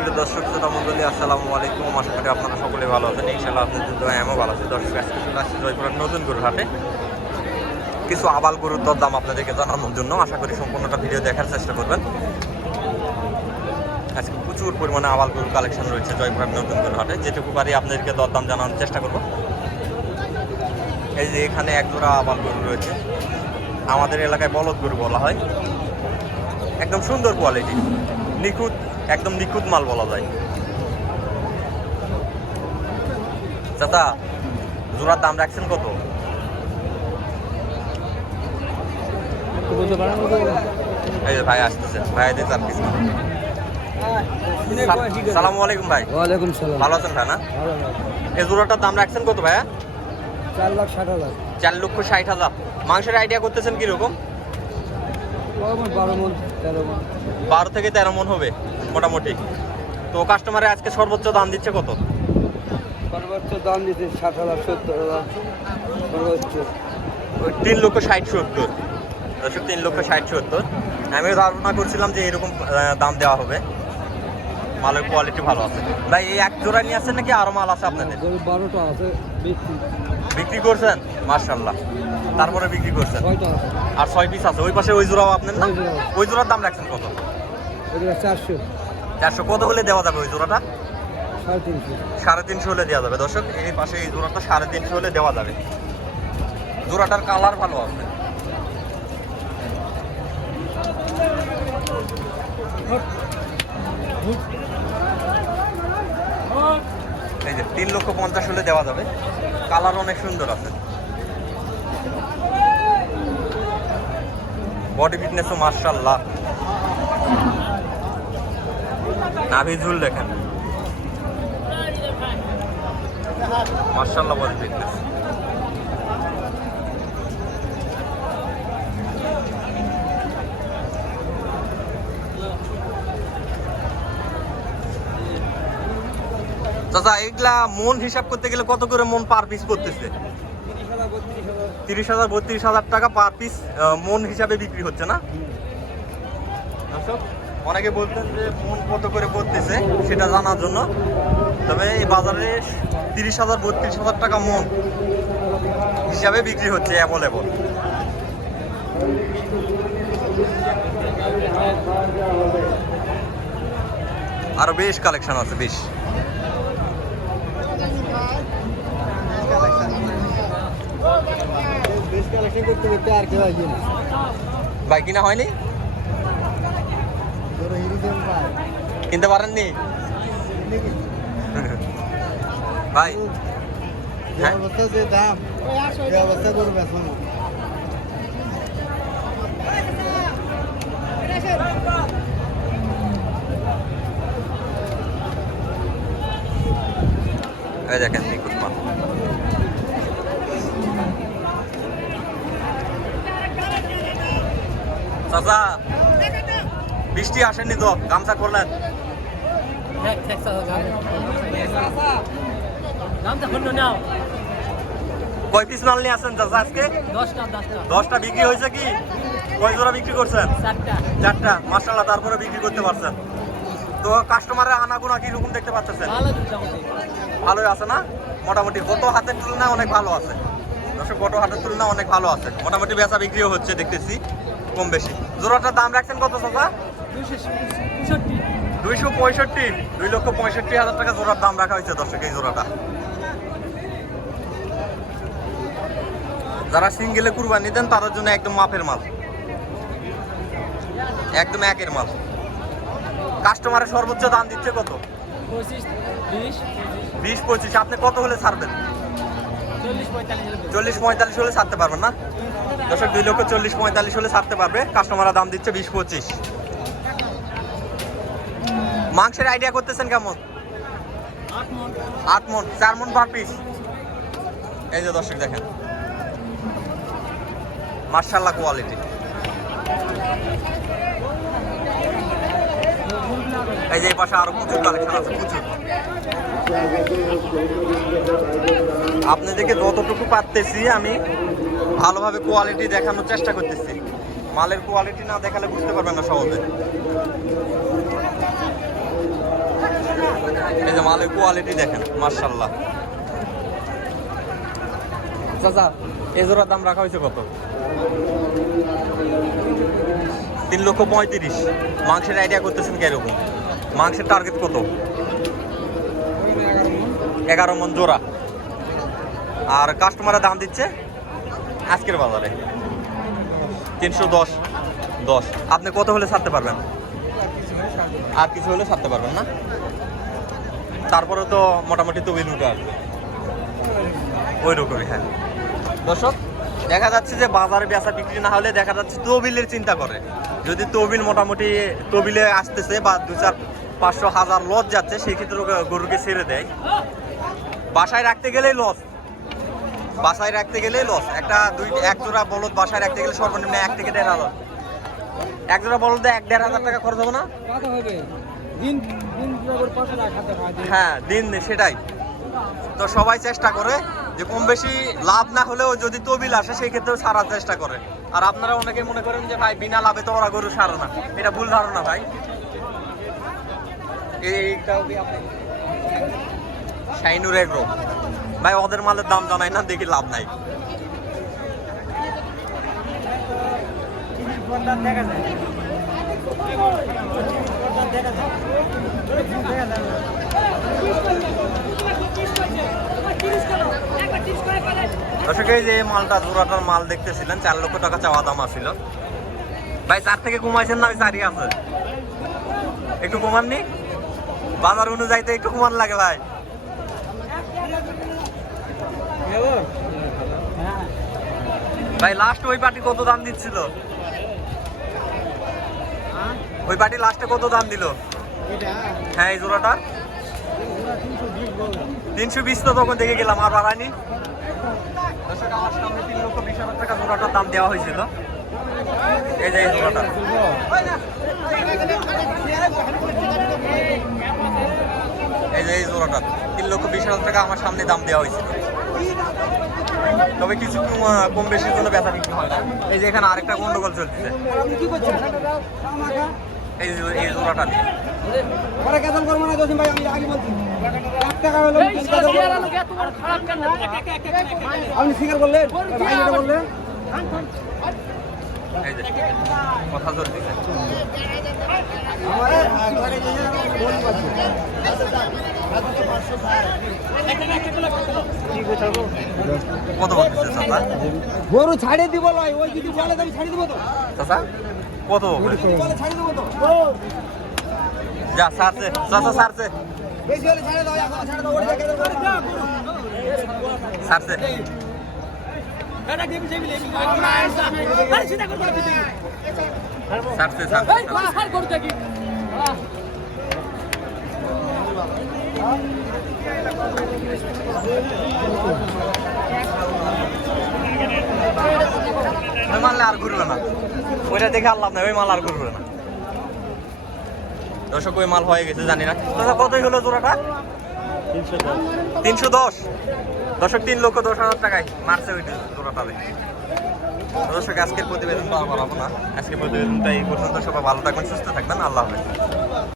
সুপ্রিয় দর্শক শ্রোতা মণ্ডলী, আসসালামু আলাইকুম। আশা করি আপনারা সকলে ভালো আছেন। ইনশাআল্লাহ আপনাদের দোয়ায় আমিও ভালো আছি। দর্শক, আজকে চলে আসছি জয়পুরের নতুন গরুর হাটে। কিছু আবাল গরুর দরদাম আপনাদেরকে জানানোর জন্য আশা করি সম্পূর্ণটা ভিডিও দেখার চেষ্টা করবেন। আজকে প্রচুর পরিমাণে আবাল গরুর কালেকশন রয়েছে জয়পুরের নতুন গরুর হাটে। যেটুকু পারি আপনাদেরকে দরদাম জানানোর চেষ্টা করব। এই যে এখানে এক জোড়া আবাল গরু রয়েছে, আমাদের এলাকায় বলদ গরু বলা হয়। একদম সুন্দর কোয়ালিটি, নিখুঁত, একদম নিখুঁত মাল বলা যায়। চাচা, জোড়ার দাম রাখছেন কত? এই যে ভাই আসতেছে, ভাই দিয়ে 4 পিস। সালামু আলাইকুম ভাই। ওয়ালাইকুম সালাম। ভালো আছেন ভাই? না, এই জোড়াটার দাম রাখছেন কত ভাইয়া? 4,60,000। 4,60,000। মাংসের আইডিয়া করতেছেন কিরকম? 12 থেকে 13 মন হবে মোটামুটি। তো কাস্টমারে আজকে সর্বোচ্চ দাম দিচ্ছে কত? সর্বোচ্চ দাম দিচ্ছে 60,000, 70,000 সর্বোচ্চ। 3,60,70। দর্শক, 3,60,70। আমিও ধারণা করছিলাম যে এরকম দাম দেওয়া হবে। মালের কোয়ালিটি ভালো আছে ভাই। এই এক জোড়া নিয়ে আসছেন নাকি আরো মাল আছে আপনাদের? 12টা আছে বিক্রি করছেন? মাশাআল্লাহ। তারপরে বিক্রি করছেন? 6টা আছে। আর 6 পিস আছে। ওই পাশে ওই জোড়াও আপনার না? ওই জোড়া। ওই জোড়ার দাম রাখছেন কত? ওইটা 400। 400 কত হলে দেওয়া যাবে ওই জোড়াটা? 350। 350 হলে দেওয়া যাবে। দর্শক, এই পাশে এই জোড়াটা 350 হলে দেওয়া যাবে। জোড়াটার কালার ভালো আছে। এই যে 3,50,000 হলে দেওয়া যাবে। কালার অনেক সুন্দর আছে। বডি ফিটনেসও মাশাআল্লাহ। নাভি ঝুল দেখেন, মাশাআল্লাহ বডি ফিটনেস। চাচা, এগুলা মন হিসাব করতে গেলে কত করে মন পার পিস করতেছে? 30,000, 32,000 টাকা পার পিস মন হিসাবে বিক্রি হচ্ছে না? অনেকে বলতেন যে মন কত করে করতেছে সেটা জানার জন্য। তবে এই বাজারে 30,000, 32,000 টাকা মন হিসাবে বিক্রি হচ্ছে অ্যাভেলেবল। আরো বেশ কালেকশন আছে, বেশ। ভাই কিনা হয়নি? কিনতে পারেননি ভাই? হ্যাঁ, এই দেখেন নিখুঁত মাল। চাচা, বৃষ্টি আসেনি তো, গামছা করলেন? কয় পিস মাল নিয়ে আসেন চাচা আজকে? 10টা বিক্রি হয়েছে কি? কয় জোড়া বিক্রি করছেন? 4টা। মাশাআল্লাহ, তারপরে বিক্রি করতে পারছেন। তো কাস্টমারের আনাগোনা কিরকম দেখতে পাচ্ছেন? ভালোই আছে না? মোটামুটি গত হাতের তুলনায় অনেক ভালো আছে। দর্শক, গত হাতের তুলনায় অনেক ভালো আছে। মোটামুটি বেচা বিক্রিও হচ্ছে দেখতেছি কম বেশি। জোড়াটার দাম রাখছেন কত চাচা? 265। 2,65,000 টাকা জোড়ার দাম রাখা হয়েছে দর্শক এই জোড়াটা। যারা সিঙ্গেলে কুরবানি দেন তাদের জন্য একদম মাপের মাল, একদম একের মাল। কাস্টমারের সর্বোচ্চ দাম দিচ্ছে কত? 20-25। আপনি কত হলে ছাড়বেন? 40-45 হলে ছাড়তে পারবেন না? দর্শক, 2,40,45 হলে ছাড়তে পারবে। কাস্টমাররা দাম দিচ্ছে 20-25। মাংসের আইডিয়া করতেছেন কেমন? 8 মন, 4 মন পার পিস। এই যে দর্শক দেখেন, মাশাআল্লাহ কোয়ালিটি। এই যে এই পাশে আরো প্রচুর কালেকশন আছে, প্রচুর। আপনাদেরকে যতটুকু পারতেছি আমি ভালোভাবে কোয়ালিটি দেখানোর চেষ্টা করতেছি। মালের কোয়ালিটি না দেখালে বুঝতে পারবেন না সহজে। এই যে মালের কোয়ালিটি দেখেন মাশাআল্লাহ। চাচা এই জোড়ার দাম রাখা হয়েছে কত? 3,35,000। মাংসের আইডিয়া করতেছেন কিরকম? মাংসের টার্গেট কত? 11 মন জোড়া। আর কাস্টমারের দাম দিচ্ছে আজকের বাজারে 310। আপনি কত হলে ছাড়তে পারবেন? আর কিছু হলে ছাড়তে পারবেন না? তারপরে তো মোটামুটি তবিল উঠে আসবে ওই রকমই। হ্যাঁ দর্শক, দেখা যাচ্ছে যে বাজারে বেচা বিক্রি না হলে দেখা যাচ্ছে তবিলের চিন্তা করে। যদি তবিল মোটামুটি তবিলে আসতেছে বা 2-4-500-1000 লস যাচ্ছে, সেই ক্ষেত্রে গরুকে ছেড়ে দেয়। বাসায় রাখতে গেলেই লস, বাসায় রাখতে গেলেই লস। এক জোড়া বলদ বাসায় রাখতে গেলে সর্বনিম্ন 1 থেকে 1,500। এক জোড়া বলদ 1-1,500 টাকা খরচ হবে না? হ্যাঁ দিন সেটাই তো। সবাই চেষ্টা করে যে কম বেশি লাভ না হলেও যদি তবিল আসে সেই ক্ষেত্রেও ছাড়ার চেষ্টা করে। আর আপনারা অনেকে মনে করেন যে ভাই বিনা লাভে তো ওরা গরু সারে না, এটা ভুল ধারণা ভাই। এইটাও শাইনুর এগ্রো ভাই, ওদের মালের দাম জানাই না, দেখি লাভ নাই। দর্শক এই যে মালটা জোড়াটার মাল দেখতেছিলেন 4 লক্ষ টাকা চাওয়া দাম আছিল ভাই। 4 থেকে কমাইছেন না? 4ই আছে, একটু কমাননি? বাজার অনুযায়ী তো একটু কমান লাগে ভাই। ভাই লাস্ট ওই পার্টি কত দাম দিচ্ছিল? ওই পার্টি লাস্টে কত দাম দিল? হ্যাঁ এই জোড়াটা 320 তো তখন দেখে গেলাম, আর বাড়ায়নি। দর্শক আমার সামনে 3,20,000 টাকা জোড়াটার দাম দেওয়া হয়েছিল। এই যে এই জোড়াটা, এই যে এই জোড়াটা 3,20,000 টাকা আমার সামনে দাম দেওয়া হয়েছিল। তবে কিছু কম বেশির জন্য ব্যথা বিক্রি হয় না। এই যে এখানে আরেকটা গন্ডগোল চলছে এই জোড়াটা নিয়ে। আপনি স্বীকার করলেন, এই যে কথা চলতেছে। কত বলতেছে চাচা? গরু ছাড়িয়ে দিব, ওই যদি বলে আমি ছাড়িয়ে দিব তো। চাচা কত ছাড়িয়ে দিব তো। যা সারছে চাচা, সারছে বেশি হলে ছাড়িয়ে দাও, এখন ছাড়িয়ে দাও। সারছে সারছে সারছে। ওই মাল আর ঘুরবে না, ওইটা দেখে আল্লাহ না, ওই মাল আর ঘুরবে না। দর্শক ওই মাল হয়ে গেছে জানি না। কতই হলো জোড়াটা? 310। দর্শক 3,10,000 টাকায় মারছে ওই জোড়াটা। দর্শক আজকের প্রতিবেদনটা আর বাড়াবো না, আজকের প্রতিবেদনটা এই পর্যন্ত। সবাই ভালো থাকবেন, সুস্থ থাকবেন, আল্লাহ হাফেজ।